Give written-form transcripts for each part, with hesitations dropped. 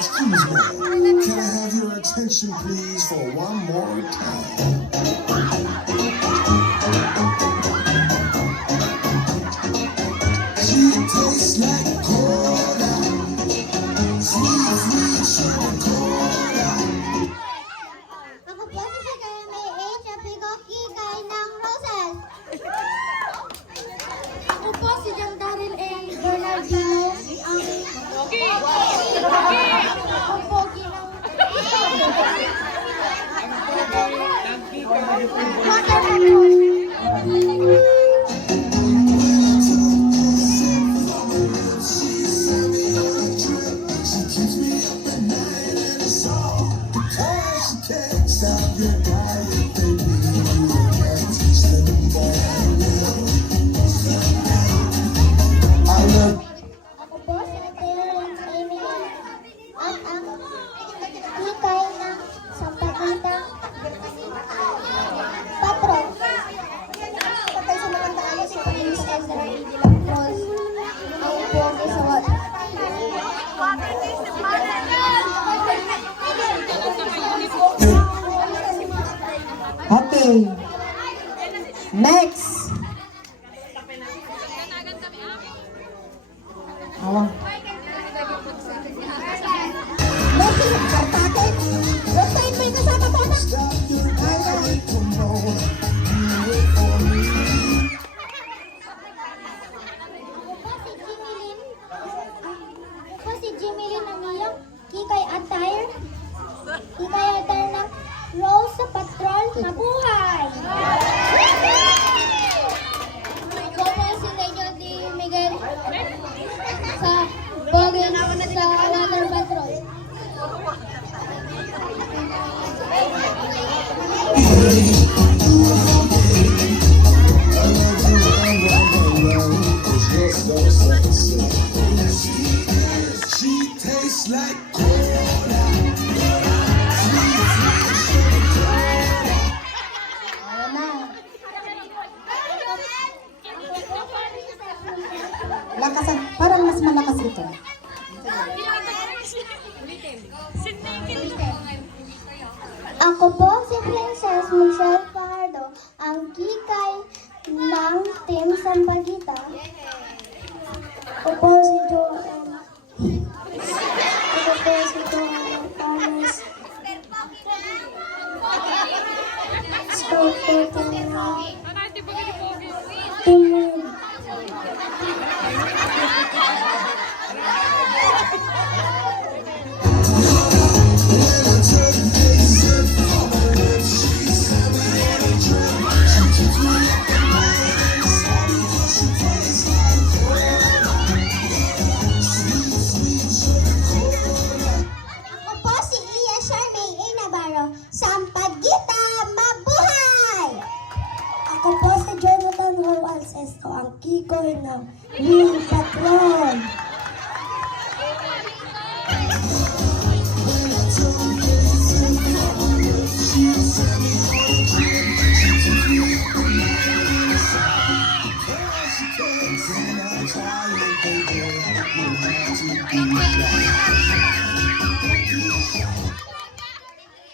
Excuse me, can I have your attention please for one more time? She tastes like cola, sweet, sweet sugar cola. Ako po si Sigay May H. Apigokikay ng Roses. Ako po si John Daryl A. Bernardino. Ako po ginang Water Patrol. Ako po si Taylor Amy at ang hikay ng Sampaguitang Patron. Patay sa mga tayo si Prince Ezra de la Cruz. Ang po sa water. Okay. Next. Awang. Messi, kartakin. Rotate mo yung kasama po na. Ako po si Jimmy Lynn ng iyong Kikay Attire. Kikay Attire ng Rose Patrol. Mabuhay! Ako po si Lejo D. Miguel sa Bogin sa Water Patrol. She tastes like cola. Ayan na. Lakasan. Parang mas malakas ito. Ako po si Princess Michelle Pardo, ang kikay ng Team Sampaguita. Ako po si Joanne. Ako po si Joanne Thomas. Scout po tayo. Tumulong. Ako po si Iya Charmaine A. Navarro, Sampaguita, mabuhay! Ako po si Jonathan Roales Esco, ang kikoy ng Real Patron.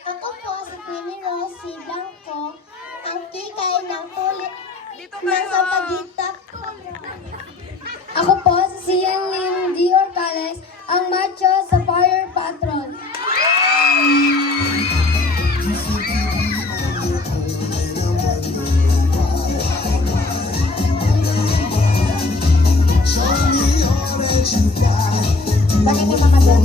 Ako po si Queenie Rose Blanco, ang kikay ng tulit ng Sampaguita. Ako po si Sian Lim D. Orcales, ang macho sa Fire Patrol. Bakit yung mga doon?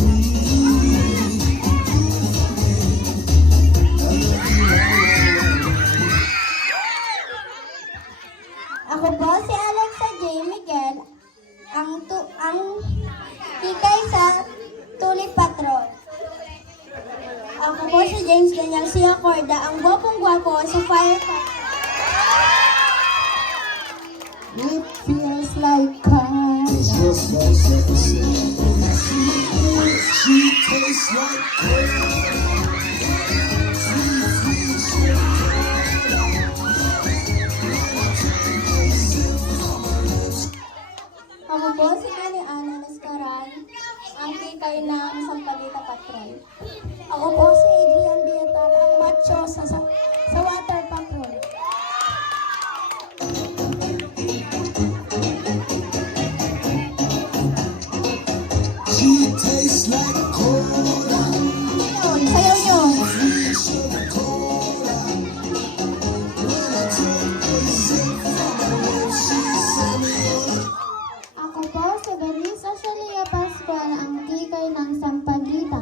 Ako po si Alexa J. Miguel, ang kikay sa Tulip Patrol. Ako po si James Daniel Sia Corda, ang gwapong-gwapo sa Fire Patrol. It feels like time. Just like sex. She tastes like cola. Sweet, sweet sugar. Ako po si Kani Ana Nascaran, ang Kikay ng Sampalita Patrol. Ako po si Adrian Biatar, ang macho sa Water Patrol. She tastes like cola. Yun, sayaw nyo. Sweet sugar cola. When I take a sip from her lips, she sent me on. Ako po si Belisa Shalia Pascual, ang Kikay ng Sampalita.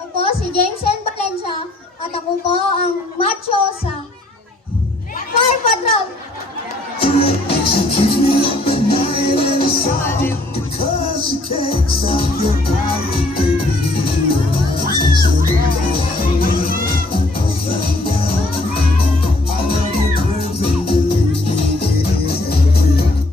Ako po si James N. Valencia at ako po ang macho sa Fire Patrol. She keeps me up at night and it's all because she can't stop your body, baby. I know you're crazy, believe me, it is every.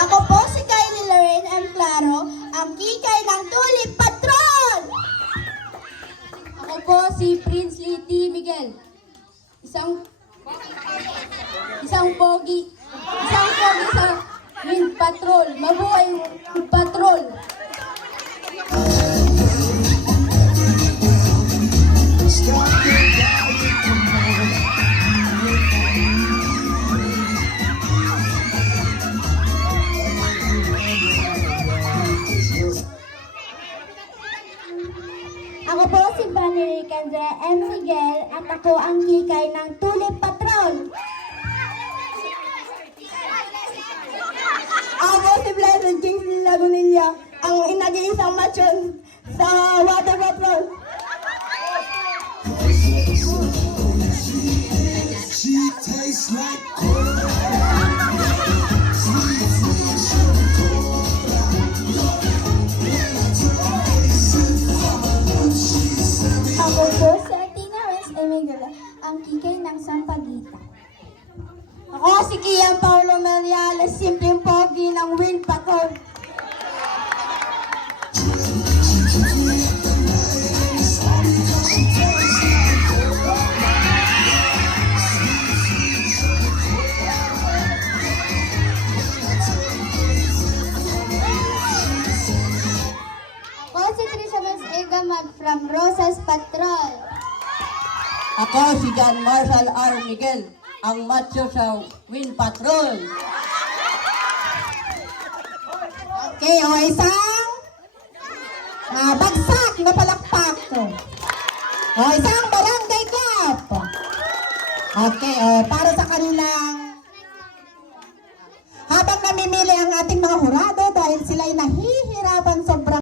Ako po si Kylie Lorraine M. Claro, ang Kikay ng Tulip Patrol. Ako po si Prince Lee T. Miguel. Isang pogi sa Wind Patrol. Mabuhay Wind Patrol. Stop your body, come on. Ako po si Vannery Kendra M. Miguel at ako ang Kikay ng Tulip Patrol. Ako po si Blessed James Lagunilla, ang nag-iisang macho sa Water Patrol. She tastes like cola. Sweet, sweet sugar cola. When I take a sip from her lips, she sent me Ako po si Artina Reyes Emigala, ang Kikay ng Sampalita. Ako si Kian Paulo Meliales, simpleng pogi ng Wind Patrol. Ako si Trisha Benz Egamad from Rosas Patrol. Ako si John Marshall R. Miguel, ang macho sa Wind Patrol. Okay, o isang bagsak na palakpak. O isang barangay cup. Okay, para sa kanilang habang namimili ang ating mga hurado dahil sila'y nahihirapan sobrang